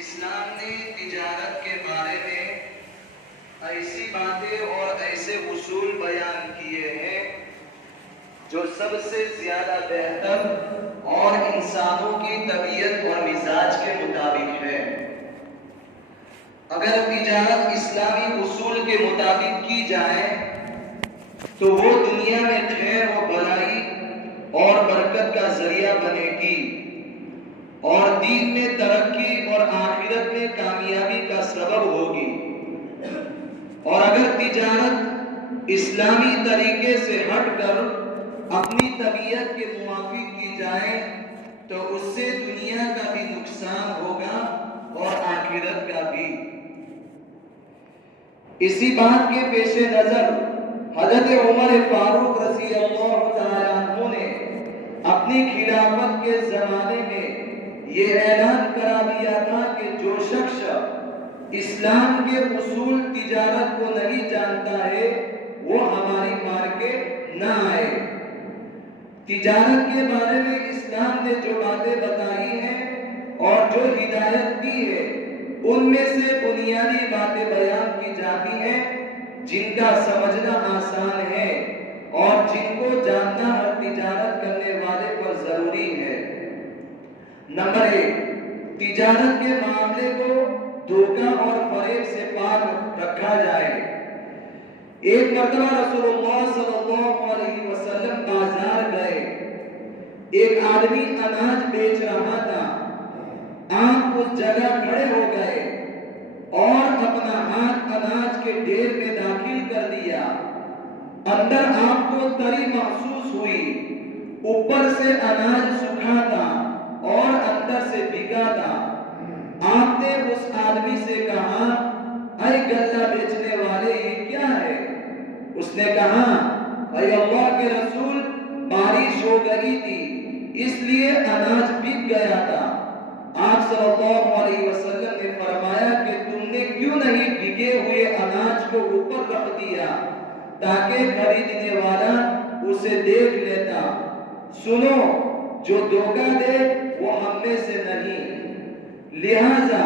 اسلام نے تجارت کے بارے میں ایسی باتیں اور ایسے اصول بیان کیے ہیں جو سب سے زیادہ بہتر اور انسانوں کی طبیعت اور مزاج کے مطابق ہے۔ اگر تجارت اسلامی اصول کے مطابق کی جائے تو وہ دنیا میں خیر و بھلائی اور برکت کا ذریعہ بنے گی اور دین میں ترقی اور آخرت میں کامیابی کا سبب ہوگی۔ اور اگر تجارت اسلامی طریقے سے ہٹ کر اپنی طبیعت کے موافق کی جائے تو اس سے دنیا کا بھی نقصان ہوگا اور آخرت کا بھی۔ اسی بات کے پیش نظر حضرت عمر فاروق رضی اللہ تعالیٰ عنہ نے اپنی خلافت کے زمانے میں یہ اعلان کرا دیا تھا کہ جو شخص اسلام کے اصول تجارت کو نہیں جانتا ہے وہ ہماری مارکیٹ نہ آئے۔ تجارت کے بارے میں اسلام نے جو باتیں بتائی ہیں اور جو ہدایت دی ہے ان میں سے بنیادی باتیں بیان کی جاتی ہیں جن کا سمجھنا آسان ہے اور جن کو جاننا ہر تجارت کرنے والے پر ضروری ہے۔ نمبر 1، تجارت کے معاملے کو دھوکہ اور فریب سے پاک رکھا جائے۔ ایک مرتبہ رسول اللہ صلی اللہ علیہ وسلم بازار گئے۔ ایک آدمی اناج بیچ رہا تھا۔ آپ اس جگہ کھڑے ہو گئے اور اپنا ہاتھ اناج کے ڈھیر میں داخل کر دیا۔ اندر آپ کو تری محسوس ہوئی۔ اوپر سے اناج سوکھا تھا اور اندر سے بھیگا تھا۔ آپ نے اس آدمی سے کہا، اے غلہ بیچنے والے یہ کیا ہے؟ اس نے کہا، اے اللہ کے رسول بارش ہو گئی تھی اس لیے اناج بھیگ گیا تھا۔ آپ صلی اللہ علیہ وسلم نے فرمایا کہ تم نے کیوں نہیں بھیگے ہوئے اناج کو اوپر رکھ دیا تاکہ خریدنے والا اسے دیکھ لیتا۔ سنو، جو دھوکہ دے وہ ہم میں سے نہیں۔ لہذا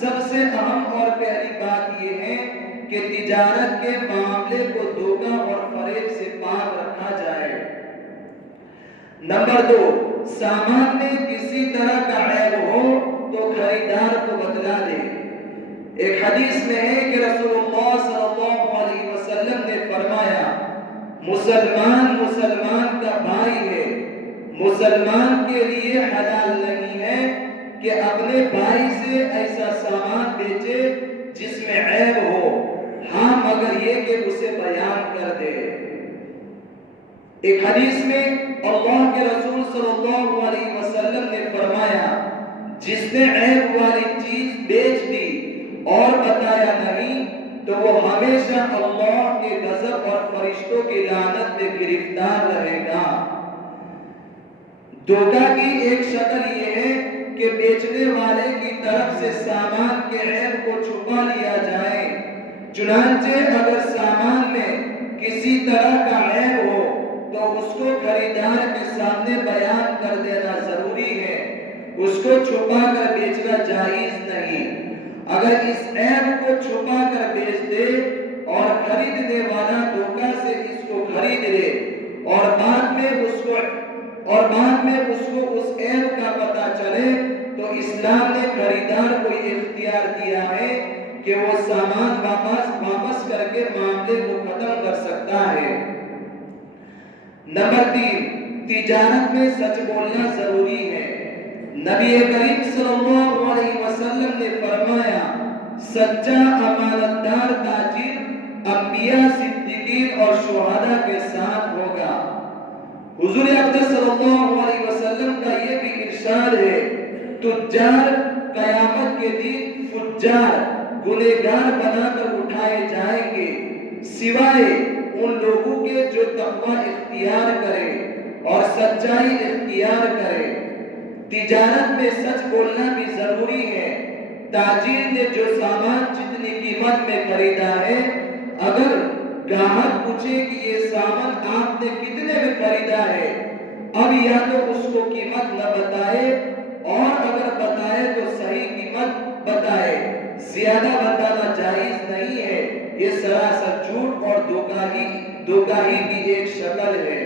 سب سے اہم اور پہلی بات یہ ہے کہ تجارت کے معاملے کو دھوکہ اور فریب سے پاک رکھا جائے۔ نمبر 2، سامان میں کسی طرح کا عیب ہو تو خریدار کو بتلا دے۔ ایک حدیث میں ہے کہ رسول اللہ صلی اللہ علیہ وسلم نے فرمایا، مسلمان مسلمان کا بھائی ہے، مسلمان کے لیے حلال نہیں ہے کہ اپنے بھائی سے ایسا سامان بیچے جس میں عیب ہو، ہاں مگر یہ کہ اسے بیان کر دے۔ ایک حدیث میں اللہ کے رسول صلی اللہ علیہ وسلم نے فرمایا، جس نے عیب والی چیز بیچ دی اور بتایا نہیں تو وہ ہمیشہ اللہ کے غضب اور فرشتوں کی لعنت میں گرفتار رہے گا۔ دھوکہ کی ایک شکل یہ ہے کہ بیچنے والے کی طرف سے سامان کے عیب کو چھپا لیا جائے۔ چنانچہ اگر سامان میں کسی طرح کا عیب ہو تو اس کو خریدار کے سامنے بیان کر دینا ضروری ہے، اس کو چھپا کر بیچنا جائز نہیں۔ اگر اس عیب کو چھپا کر بیچ دے اور خریدنے والا دھوکہ سے اس کو خرید لے اور بعد میں اس کو اس عیب کا پتہ چلے تو اسلام نے خریدار کو یہ اختیار دیا ہے کہ وہ سامان واپس کر کے معاملے کو ختم کر سکتا ہے۔ نمبر 3، تجارت میں سچ بولنا ضروری ہے۔ نبی کریم صلی اللہ علیہ وسلم نے فرمایا، سچا امانت دار تاجر انبیاء، صدیقین اور شہداء کے ساتھ ہوگا۔ حضور اقدس صلی اللہ علیہ وسلم کا یہ بھی ارشاد ہے، تجار قیامت کے دن فجار گنہگار بنا کر اٹھائے جائیں گے سوائے ان لوگوں کے جو تقوی اختیار کرے اور سچائی اختیار کرے۔ تجارت میں سچ بولنا بھی ضروری ہے۔ تاجر نے جو سامان جتنی قیمت میں خریدا ہے، اگر گاہک پوچھے کہ یہ سامان آپ نے کتنے میں خریدا ہے، اب یا تو اس کو قیمت نہ بتائے اور اگر بتائے تو صحیح قیمت زیادہ بتانا جائز نہیں ہے، یہ سراسر جھوٹ اور دھوکہ کی ایک شکل ہے۔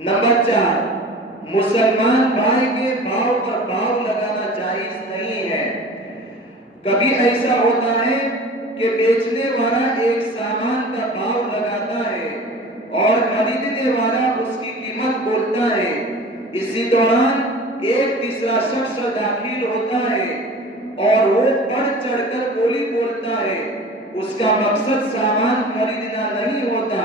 نمبر 4، مسلمان بھائی کے بھاؤ پر بھاؤ لگانا جائز نہیں ہے۔ کبھی ایسا ہوتا ہے کہ بیچنے والا ایک سامان کا بھاؤ لگاتا ہے اور خریدنے والا اس کی قیمت بولتا ہے، اسی دوران ایک تیسرا شخص داخل ہوتا ہے اور وہ بڑھ چڑھ کر بولی بولتا ہے۔ اس کا مقصد سامان خریدنا نہیں ہوتا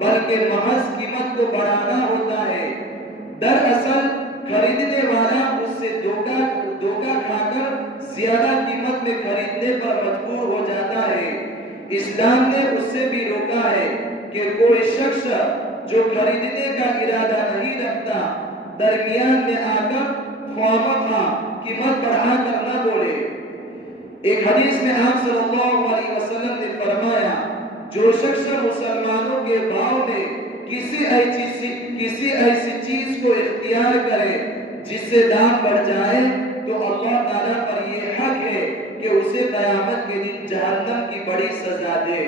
بلکہ محض قیمت کو بڑھانا ہوتا ہے۔ دراصل خریدنے والا اس سے دھوکہ کھا کر زیادہ قیمت میں خریدنے پر مجبور ہو جاتا ہے۔ اسلام نے اس سے بھی روکا ہے کہ کوئی شخص جو خریدنے کا ارادہ نہیں رکھتا درمیان میں آ کر خواہ قیمت بڑھا کر نہ بولے۔ ایک حدیث میں آپ صلی اللہ علیہ وسلم نے فرمایا، جو شخص مسلمانوں کے بھاؤ میں کسی ایسی چیز کو اختیار کرے جس سے دام بڑھ جائے تو اللہ تعالیٰ پر یہ حق ہے کہ اسے قیامت کے دن جہنم کی بڑی سزا دے۔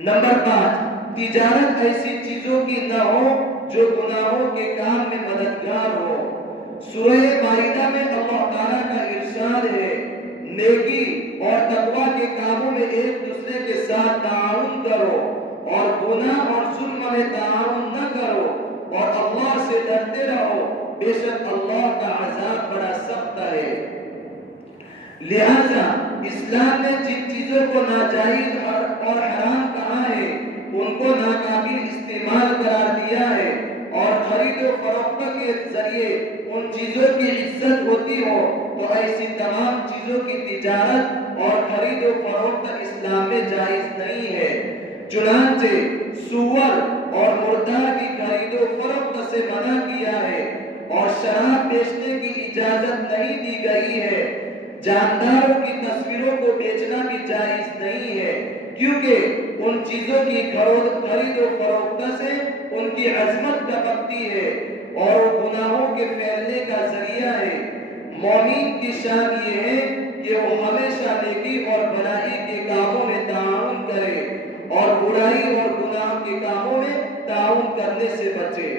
نمبر 5، تجارت ایسی چیزوں کی نہ ہو جو گناہوں کے کام میں مددگار ہو۔ سورہ مائدہ میں اللہ تعالیٰ کا ارشاد ہے، نیکی اور تقوی کے کاموں میں ایک دوسرے کے ساتھ تعاون کرو اور گناہ اور ظلم میں تعاون نہ کرو اور اللہ سے ڈرتے رہو، بے شک اللہ کا عذاب بڑا سخت ہے۔ لہذا اسلام نے جن چیزوں کو ناجائز اور حرام کہا ہے ان کو ناقابل استعمال قرار دیا ہے، اور خرید و فروخت کے ذریعے ان چیزوں کی عزت ہوتی ہو تو ایسی تمام چیزوں کی تجارت اور خرید و فروخت اسلام میں جائز نہیں ہے۔ چنانچہ سور اور مردار کی خرید و فروخت سے منع کیا ہے اور شراب بیچنے کی اجازت نہیں دی گئی ہے۔ جانداروں کی تصویروں کو بیچنا بھی جائز نہیں ہے، کیونکہ ان چیزوں کی خرید و فروخت سے ان کی عظمت ٹپکتی ہے اور وہ گناہوں کے پھیلنے کا ذریعہ ہے۔ مومن کی شان یہ ہے کہ وہ ہمیشہ نیکی اور بھلائی کے کاموں میں تعاون کرے اور برائی اور گناہ کے کاموں میں تعاون کرنے سے بچے۔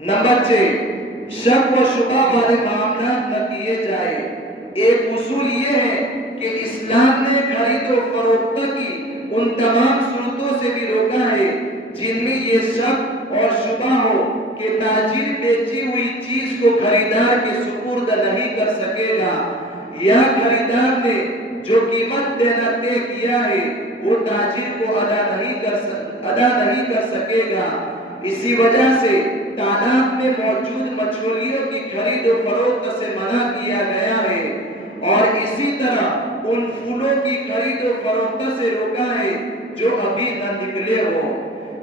نمبر 6، شک و شبہ والے معاملات نہ کیے جائے۔ ایک اصول یہ ہے کہ اسلام نے خرید و فروخت کی ان تمام صورتوں سے بھی روکا ہے جن میں یہ شک اور شبہ ہو کہ تاجر بیچی ہوئی چیز کو خریدار کے سپرد نہیں کر سکے گا، یا خریدار نے جو قیمت دینا طے کیا ہے وہ تاجر کو ادا نہیں کر سکے گا۔ اسی وجہ سے تالاب میں موجود مچھلیوں کی خرید و فروخت سے منع کیا گیا ہے، اور اسی طرح ان پھولوں کی خرید و فروخت سے روکا ہے جو ابھی نہ نکلے ہو،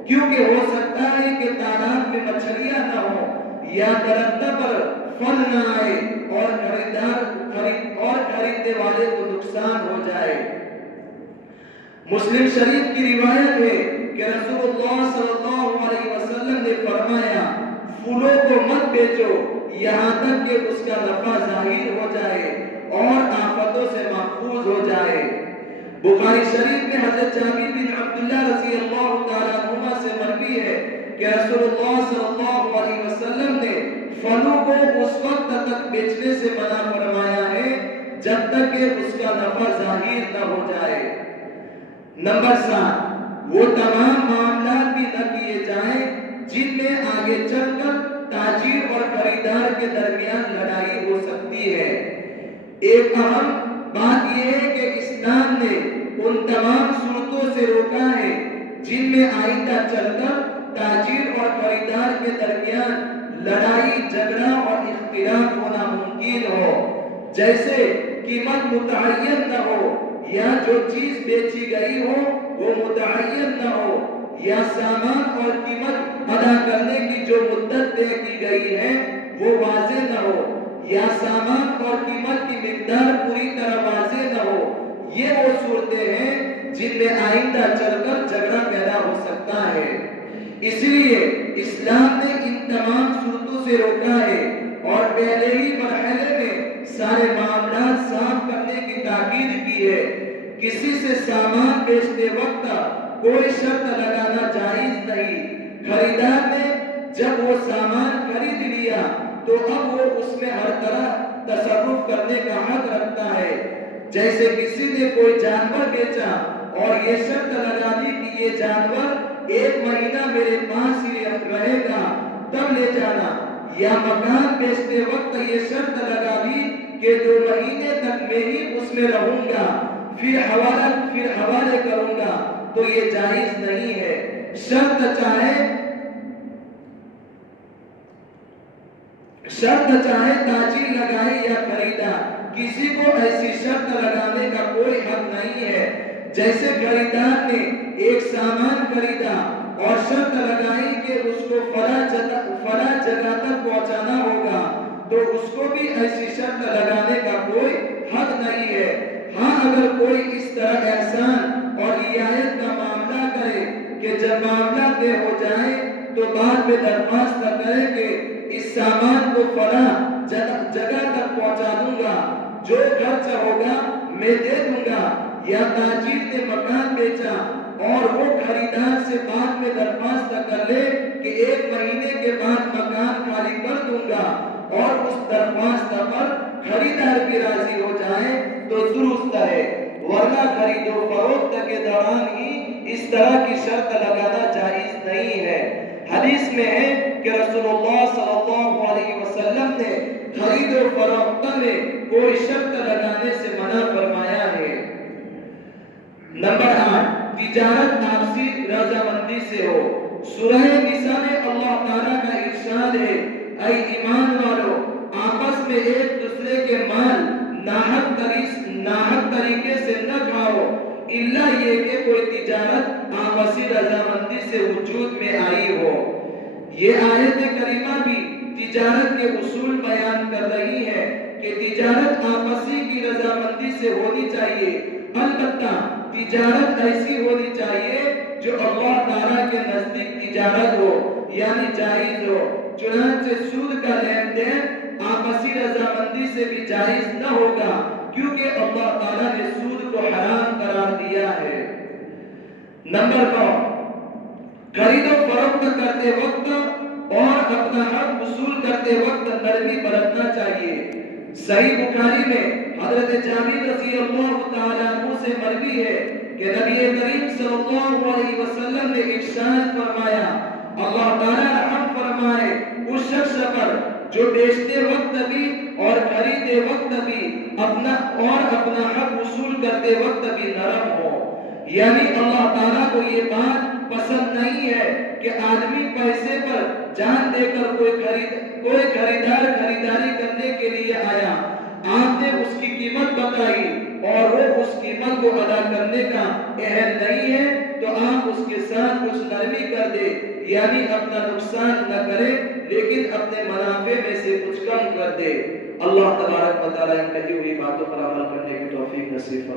کیونکہ ہو سکتا ہے کہ تالاب میں مچھلیاں نہ ہوں یا درخت پر پھل نہ آئے اور خریدنے والے کو نقصان ہو جائے۔ مسلم شریف کی روایت ہے کہ رسول اللہ صلی اللہ علیہ وسلم نے فرمایا، پھولوں کو مت بیچو یہاں تک کہ اس کا نفع ظاہر ہو جائے اور آفتوں سے محفوظ ہو جائے۔ بخاری شریف میں حضرت جابر بن عبداللہ رضی اللہ تعالیٰ عنہما سے مروی ہے کہ رسول اللہ صلی اللہ علیہ وسلم نے پھلوں کو اس وقت تک بیچنے سے منع فرمایا ہے جب تک کہ اس کا نفع ظاہر نہ ہو جائے۔ نمبر 7، وہ تمام معاملات بھی نہ کیے جائیں جن میں آگے چل کر تاجر اور خریدار کے درمیان لڑائی ہو سکتی ہے۔ ایک اہم بات یہ ہے کہ اسلام نے ان تمام صورتوں سے روکا ہے جن میں آئندہ چل کر تاجر اور خریدار کے درمیان لڑائی جھگڑا اور اختلاف ہونا ممکن ہو، جیسے قیمت متعین نہ ہو، یا جو چیز بیچی گئی ہو وہ متعین نہ ہو، یا سامان اور قیمت ادا کرنے کی جو مدت طے کی گئی ہے وہ واضح نہ ہو، یا سامان اور قیمت کی مقدار پوری طرح واضح نہ ہو۔ یہ وہ صورتیں ہیں جن میں آئندہ چل کر جھگڑا پیدا ہو سکتا ہے۔ اس لیے اسلام نے ان تمام صورتوں سے روکا ہے اور پہلے ہی مرحلے میں سارے معاملات تاکید کی ہے، کسی سے سامان بیچتے وقت کوئی شرط لگانا جائز نہیں۔ خریدار نے جب وہ سامان خرید لیا تو اب وہ اس میں ہر طرح تصرف کرنے کا حق رکھتا ہے۔ جیسے کسی نے کوئی جانور بیچا اور یہ شرط لگا دی کہ یہ جانور 1 مہینہ میرے پاس ہی رہے گا تب لے جانا، یا مکان بیچتے وقت یہ شرط لگا دی کہ 2 مہینے تک میں ہی اس میں رہوں گا پھر حوالے کروں گا، تو یہ جائز نہیں ہے۔ شرط چاہے تاجر لگائے یا خریدا، کسی کو ایسی شرط لگانے کا کوئی حق نہیں ہے۔ جیسے خریدار نے ایک سامان خریدا اور شرط لگائی کہ اس کو فلاں جگہ تک پہنچانا ہوگا، تو اس کو بھی ایسی شرط لگانے کا کوئی حق نہیں ہے۔ ہاں، اگر کوئی اس طرح احسان اور رعایت کا معاملہ کرے کہ جب معاملہ طے ہو جائے تو بعد میں درخواست کرے کہ اس سامان کو فلاں جگہ تک پہنچا دوں گا، جو خرچ ہوگا میں دے دوں گا، یا تاجر نے مکان بیچا اور وہ خریدار سے بعد میں درخواست کر لے کہ 1 مہینے کے بعد مکان خالی کر دوں گا اور اس درخواست پر خریدار بھی راضی ہو جائے تو درست ہے، ورنہ خرید و فروخت کے دوران ہی اس طرح کی شرط لگانا جائز نہیں ہے۔ حدیث میں ہے کہ رسول اللہ صلی اللہ علیہ وسلم نے خرید و فروخت میں کوئی شرط لگانے سے منع فرمایا ہے۔ نمبر 8، تجارت آپسی رضامندی سے ہو۔ سورہ نساء میں اللہ تعالیٰ کا ارشاد ہے، اے ایمان والو، آپس میں ایک دوسرے کے مال ناحق طریقے سے نہ کھاؤ، الا یہ کہ کوئی تجارت آپسی رضامندی سے وجود میں آئی ہو۔ یہ آیت کریمہ بھی تجارت کے اصول بیان کر رہی ہے کہ تجارت آپسی کی رضامندی سے ہونی چاہیے، البتہ تجارت ایسی ہونی چاہیے جو اللہ تعالیٰ کے نزدیک تجارت ہو، یعنی جائز ہو۔ چنانچہ سود کا لین دین آپسی رضامندی سے بھی جائز نہ ہوگا، کیونکہ اللہ تعالیٰ نے سود کو حرام قرار دیا ہے۔ نمبر 9، خرید و فروخت کرتے وقت اور اپنا حق وصول کرتے وقت نرمی برتنا چاہیے۔ صحیح بخاری میں حضرت جابر رضی اللہ تعالیٰ عنہ سے مروی ہے کہ نبی کریم صلی اللہ علیہ وسلم نے ارشاد فرمایا، اللہ تعالیٰ رحم فرمائے اس شخص پر جو بیچتے وقت بھی اور خریدتے وقت بھی اپنا حق وصول کرتے وقت بھی نرم ہو۔ یعنی اللہ تعالیٰ کو یہ بات پسند نہیں ہے کہ آدمی پیسے پر جان دے کر کوئی خریدار خریداری کرنے کے لیے آیا، آپ نے اس کی قیمت بتائی اور وہ اس قیمت کو ادا کرنے کا اہل نہیں ہے، تو آپ اس کے ساتھ کچھ نرمی کر دے، یعنی اپنا نقصان نہ کرے لیکن اپنے منافع میں سے کچھ کم کر دے۔ اللہ تبارک و تعالیٰ ان کہی ہوئی باتوں پر عمل کرنے کی توفیق نصیب فرمائے۔